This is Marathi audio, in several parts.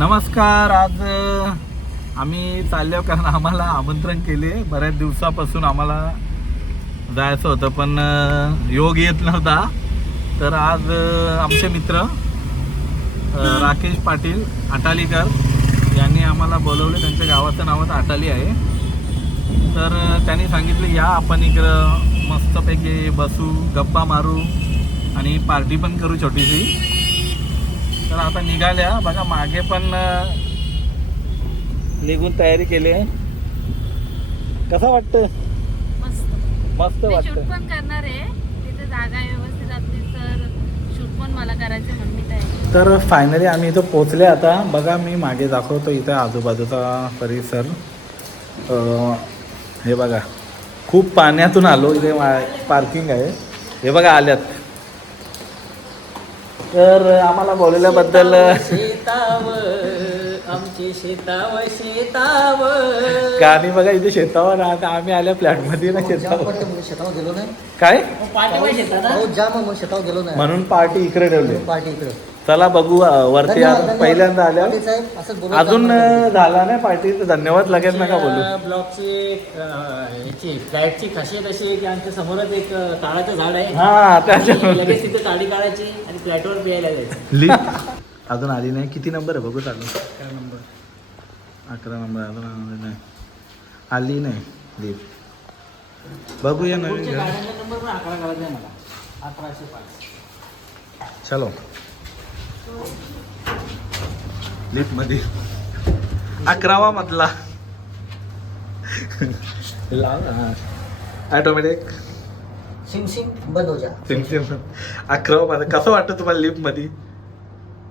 नमस्कार आज आम्ही चाललो कारण आम्हाला आमंत्रण केले. बऱ्याच दिवसापासून आम्हाला जायचं होतं पण योग येत नव्हता. तर आज आमचे मित्र राकेश पाटील अटालीकर यांनी आम्हाला बोलवले. त्यांच्या गावाचं नावच अटाली आहे. तर त्यांनी सांगितलं या आपण इकडं मस्तपैकी बसू गप्पा मारू आणि पार्टी पण करू छोटीशी. तर आता निघाल्या. बघा मागे पण निघून तयारी केली आहे. कसं वाटतं मस्त. वाटतं पण करणार आहे. तिथे जागा व्यवस्थित तर शूट पण मला करायचे म्हणून तर फायनली आम्ही इथं पोचले आता. बघा मी मागे दाखवतो इथं आजूबाजूचा परिसर. हे बघा खूप पाण्यातून आलो. इथे पार्किंग आहे. हे बघा आल्यात. तर आम्हाला बोलवल्याबद्दल शेताव आमचे शेताव शेताव गाणी बघा इथे शेतावर राहत आम्ही आल्या फ्लॅटमध्ये ना शेतावर. शेतावर गेलो नाही. काय? पाहिजे शेतात हा? जाम मग शेतावर गेलो नाही. म्हणून पार्टी इकडे ठेवली. पार्टी इकडे. चला बघू वरती धन्यवाद. पहिल्यांदा आल्या पाटील साहेब, असंच बोलत अजून झाला नाही पार्टी तर धन्यवाद लगेच नका बोलू. ब्लॉकची अं, याची फ्लॅटची खासियत अशी आहे की आमच्या समोरच एक अं, ताडाचं झाड आहे. हा त्याच्या आणि लगेच तिथे ताडी काढायची आणि फ्लॅटवर प्यायला जायचं. अजून आली नाही. किती नंबर आहे? बघू चालू. काय नंबर. अकरा नंबर अजून आली नाही. आली नाही लिफ्ट बघूया नवीन पुढच्या घर. गाड्यांचा नंबर पण अकरा कळत नाही मला. अकराशे पाच. चलो. लिफ्टमध्ये अकरावा मधला. ऑटोमॅटिक सिंग सिंग बंद हो जा. अकरावा मध्ये कसं वाटतं तुम्हाला लिफ्टमध्ये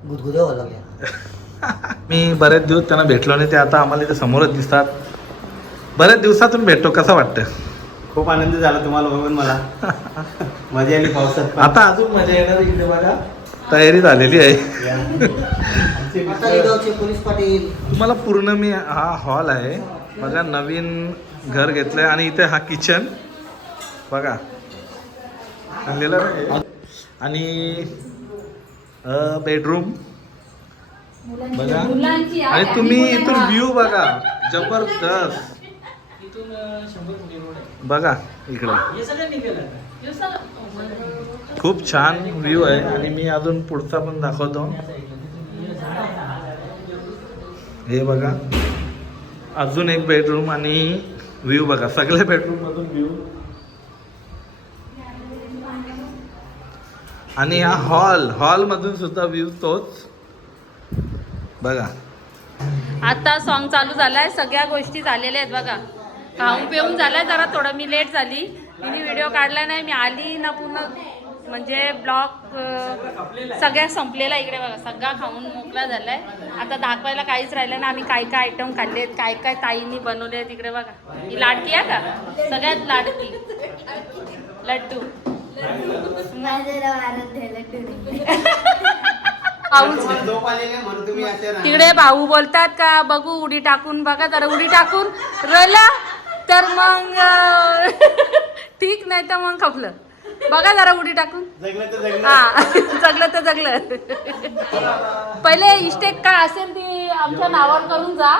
गुदगुद्या व्हायला लागल्या मी बरेच दिवस त्यांना भेटलो नाही ते आता आम्हाला इथे समोरच दिसतात. बऱ्याच दिवसातून भेटतो कसं वाटतं? खूप आनंद झाला तुम्हाला बघून मला. मजा आली पावसात. आता अजून मजा येणार इकडे बघा. तयारी झालेली आहे. पोलीस पाटील. तुम्हाला पूर्ण मी हा हॉल आहे. बघा नवीन घर घेतलंय आणि इथे हा किचन. बघा. आणलेला आणि बेडरूम बघा. मुलांची आणि तुम्ही इथून व्ह्यू बघा. जबरदस्त. बघा इकडं. खूप छान व्ह्यू आहे. आणि मी अजून पुढचा पण दाखवतो. हे बघा. अजून एक बेडरूम आणि व्ह्यू बघा. सगळ्या बेडरूम मधून व्ह्यू आणि हा हॉल हॉल मधून सुद्धा व्ह्यू तोच. बघा. आता सॉन्ग चालू झालाय. सगळ्या गोष्टी झालेल्या आहेत बघा. खाऊन पिऊन झालाय. जरा थोडं मी लेट झाली. तिने व्हिडिओ काढला नाही मी आली ना पूर्ण. म्हणजे ब्लॉक सगळ्या संपलेला इकडे बघा सगळा खाऊन मोकळा झालाय. आता दाखवायला काहीच राहिलं ना आम्ही काय काय आयटम खाल्ले आहेत काय काय ताईंनी बनवले आहेत इकडे बघा. ही लाडकी आहे का? सगळ्यात लाडकी. लड्डू. तिकडे भाऊ बोलतात का बघू उडी टाकून बघा जरा उडी टाकून. रला तर मग ठीक नाही तर मग खपलं. बघा जरा उडी टाकून. जगलं तर जगलं. हा जगलं तर जगलं. पहिले इस्टेक काय असेल ती आमच्या नावावर करून जा.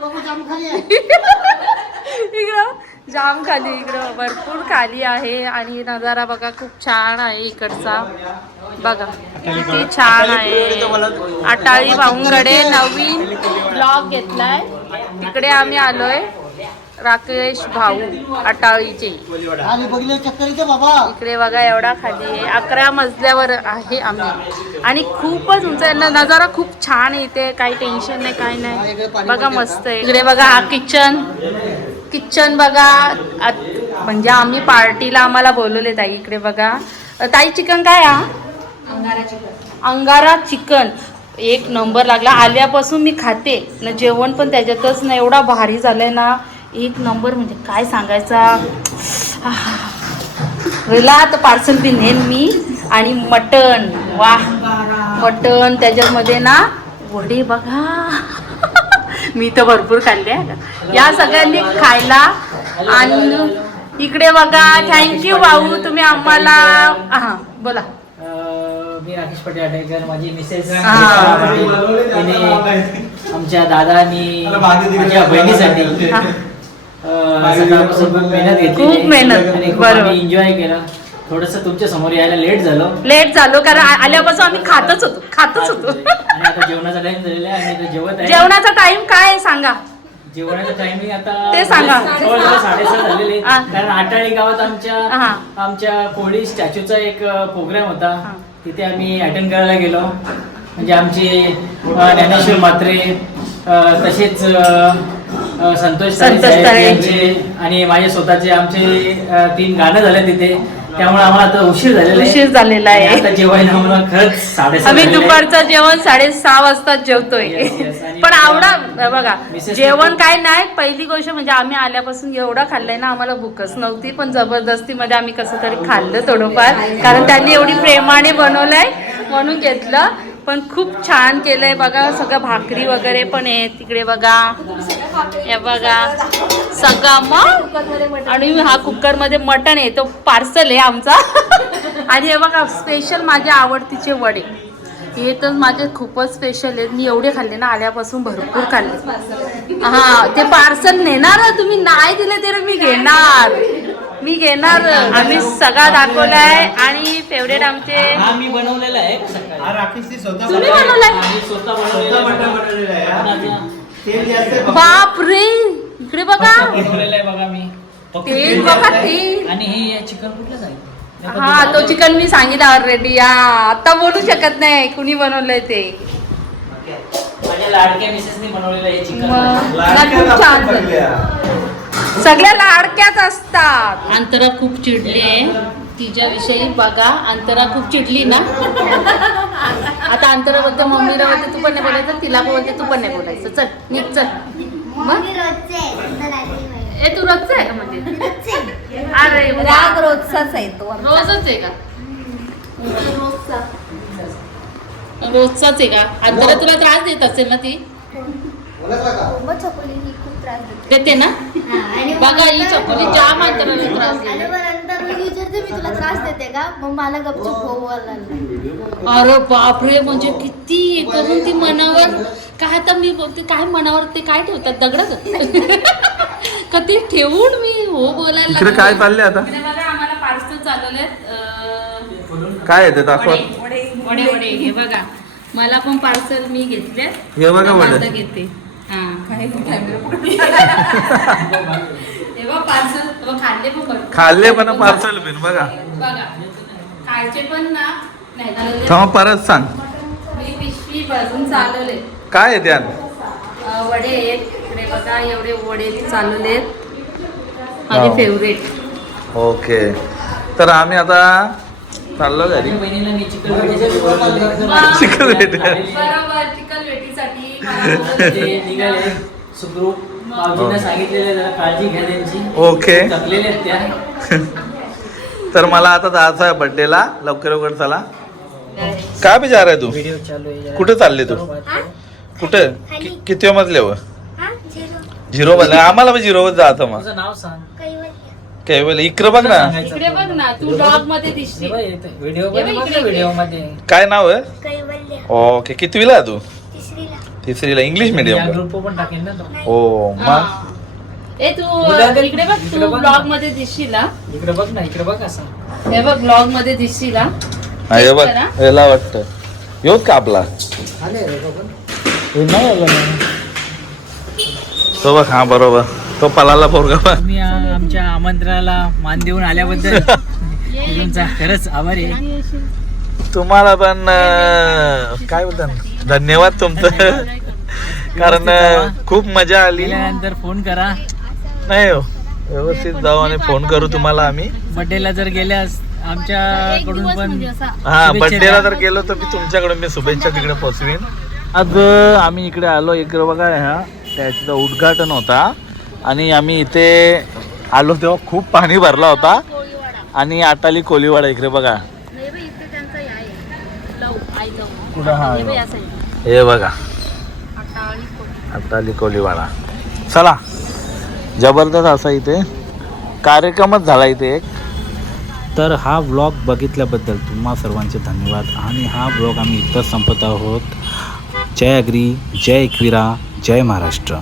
बाबू जाम खाली आहे इकडं जाम खाली इकडं. भरपूर खाली आहे आणि नजारा बघा खूप छान आहे इकडचा. बघा किती छान आहे. अटाळी भाऊंकडे नवीन ब्लॉग घेतलाय. तिकडे आम्ही आलोय. राकेश भाऊ अटाळीचे. येते इकडे बघा एवढा खाली आहे. अकरा मजल्यावर आहे आम्ही. आणि खूपच उंच आहे. न- नजारा खूप छान आहे इथे. काही टेन्शन नाही काही नाही. बघा मस्त आहे. इकडे बघा हा किचन किचन बघा. आत- म्हणजे आम्ही पार्टीला आम्हाला बोलवले ताई. इकडे बघा. ताई चिकन काय हा? अंगारा चिकन एक नंबर लागला. आल्यापासून मी खाते. ना जेवण पण त्याच्यातच ना एवढा भारी झालंय ना. एक नंबर म्हणजे काय सांगायचा? रेला तर पार्सल बी नेन मी आणि मटण. वा मटण त्याच्यामध्ये ना वडे बघा. मी तर भरपूर खाल्ले आहे. का. या सगळ्यांनी खायला आणि इकडे बघा थँक्यू भाऊ तुम्ही आम्हाला हा बोला. मी राकेश पटेल आटेकर माझी मिसेस आमच्या दादा आणि अरे मागे तिकडे माझ्या बहिणीसाठी. हा. सकाळपासून खूप मेहनत घेतली खूप मेहनत, आणि खूप बरोबर. आम्ही एन्जॉय केला थोडस तुमच्यासमोर यायला लेट झालो लेट झालो कारण आ- आल्यापासून आम्ही खातच होतो खातच होतो आणि आता जेवणाचा टाइम झालेला आहे आणि आता जेवत आहे जेवणाचा टाइम काय आहे सांगा जेवणाचा टायमिंग आता ते सांगा. जवळजवळ साडेसहा झालेले. हा. कारण आटाळी गावात आमच्या हा. आमच्या कोळी स्टॅच्यूचा एक प्रोग्राम होता. तिथे आम्ही अटेंड करायला गेलो म्हणजे आमचे अ, ज्ञानेश्वर म्हात्रे अ, तसेच अ, संतोष तारे संतोष साहेब तारे. यांचे आणि माझे स्वतःचे आमचे अ, तीन गाणं झाले तिथे त्यामुळे आम्हाला आता उशीर झालेला आहे. उशीर झालेला आहे. आणि आता जेवायला आम्हाला खरंच साडेसहा आम्ही झालेले आहे. दुपारचं जेवण साडेसहा वाजता जेवतोय Yes, yes. आणि पण आवडा बघा Mrs. जेवण काय नाही पहिली गोष्ट म्हणजे आम्ही आल्यापासून एवढं खाल्लंय ना आम्हाला भूकच नव्हती पण जबरदस्तीमध्ये आम्ही कसं तरी खाल्लं थोडंफार कारण त्यांनी एवढी प्रेमाने बनवलंय म्हणून घेतलं पण खूप छान केलंय बघा सगळं भाकरी वगैरे पण आहे तिकडे बघा हे बघा सगळं मग? आणि हा कुकरमध्ये मटण आहे तो पार्सल आहे आमचा. आणि हे बघा स्पेशल माझ्या आवडतीचे वडे. हे तर माझे खूपच स्पेशल आहेत. मी एवढे खाल्ले ना आल्यापासून भरपूर खाल्ले. हा ते पार्सल नेणार तुम्ही? नाही दिले तरी मी घेणार. मी घेणार. आम्ही सगळा दाखवलाय आणि फेवरेट आमचे हा मी बनवलेला आहे. तुम्ही बनवलाय? बाप रे इकडे बघा. बनवलेलं आहे बघा मी. फक्त तेल तेल बघा जास्त आहे. तेल. आणि हे चिकन कुठलं सांगितलं हा तो चिकन मी सांगितलं ऑलरेडी या आता बोलू शकत नाही कुणी बनवलंय ते. माझ्या लाडक्या मिसेसनी बनवलेलं आहे चिकन. मग. लाडक्या खूप जास्त छान झालं. पडल्या. सगळ्या लाडक्याच असतात. अंतरा खूप चिडली आहे. तिच्याविषयी बघा. अंतरा खूप चिडली ना. आता अंतरा बोलते मम्मीला बोलते तू पण नाही बोलायचं तिला पण बोलते तू पण नाही बोलायचं. चल निघ चल. मग? ए तू रोजच आहे का म्हणजे? अरे. राग रोजचाच आहे तो. रोजच आहे का? रोजचाच आहे का? अंतरा तुला त्रास देत असेल ना ती? देते. ना? बघा ही चकोली जाम अंतराला त्रास देते. मी विचारते मी तुला त्रास देते का? मग मला गपचूप हो. अरे बापरे म्हणजे किती करून ती मनावर काय आता मी बोलते काय मनावर ते काय ठेवतात? दगड का ते ठेवून मी हो बोलायला इकडे काय लागले. चालले आता? इकडे बघा आम्हाला पार्सल चालवले काय येते दाखवा वडे वडे वडे हे बघा. मला पण पार्सल मी घेतले. हे बघा वडे. आता घेते. हा. हे बघ पार्सल खाल्ले पण भरपूर. खाल्ले पण पार्सल बिन बघा. बघा. खायचे पण ना नाही चालवले. थांबा परत सांग. मी पिशवी भरून चालवले. काय आहे त्यात? वडे आहेत. इकडे बघा एवढे वडे माझे हो. Favourite okay. तर आम्ही आता चाललो घरी. चिकन भेट. बरोबर. चिकन वेटीसाठी सांगितलेलं जरा काळजी घ्या त्यांची. ओके थकलेले आहेत त्या. तर मला आता जायचं आहे बर्थडेला लवकर लवकर चला. काय बी जा आहे तू? व्हिडिओ चालू आहे जरा. कुठे चालली तू? कुठे? कि- किती मजल्यावर हा? झिरो. झिरो मधले आम्हाला पण झिरो वर जायचं मग. तुझं नाव सांग. कैवल्य. इकडं बघ ना. इकडे बघ ना. तू ब्लॉगमध्ये दिसशील. व्हिडिओ बघ इकडे, इकडे. व्हिडिओमध्ये. काय नाव आहे? कैवल्य. ओके कितवीला आहे तू? तिसरीला इंग्लिश या मिडियम ग्रुप पण टाकेल ना तो. हो. मग ए तू इकडे बघ इकडे तू बघ. ब्लॉगमध्ये दिसशील हा? इकडे बघ ना इकडे बघ असं. हे बघ ब्लॉगमध्ये दिसशील हा? हा, हे बघ करा. याला वाटतं. येऊत का आपला? हे ना. तो बघ हा बरोबर. तो पलाला पोरगा बघ. तुम्ही आ- आमच्या आमंत्रणाला मान देऊन आल्याबद्दल तुमचा खरंच आभार आहे. तुम्हाला पण अं, काय बोलतात? धन्यवाद तुमचं. कारण खूप मजा आली. गेल्यानंतर फोन करा. नाही हो व्यवस्थित जाऊ आणि फोन करू तुम्हाला आम्ही. बर्थडेला जर गेल्यास आमच्याकडून पण हा शुभेच्छा बर्थडेला. जर गेलो तर मी तुमच्याकडून मी शुभेच्छा तिकडे पोहोचवीन आज आम्ही इकडे आलो इकडे बघा ह्या त्याचं उद्घाटन होता. आणि आम्ही इथे आलो तेव्हा खूप पाणी भरला होता. आणि आटाली कोलीवाडा इकडे बघा. कुठं हा हे बघा. आटाली कोलीवाडा चला. जबरदस्त असा इथे. कार्यक्रमच झाला इथे एक. तर हा व्लॉग बघितल्याबद्दल तुम्हा सर्वांचे धन्यवाद. आणि हा व्लॉग आम्ही इथंच संपत आहोत. जय अग्री जय एकविरा जय महाराष्ट्र.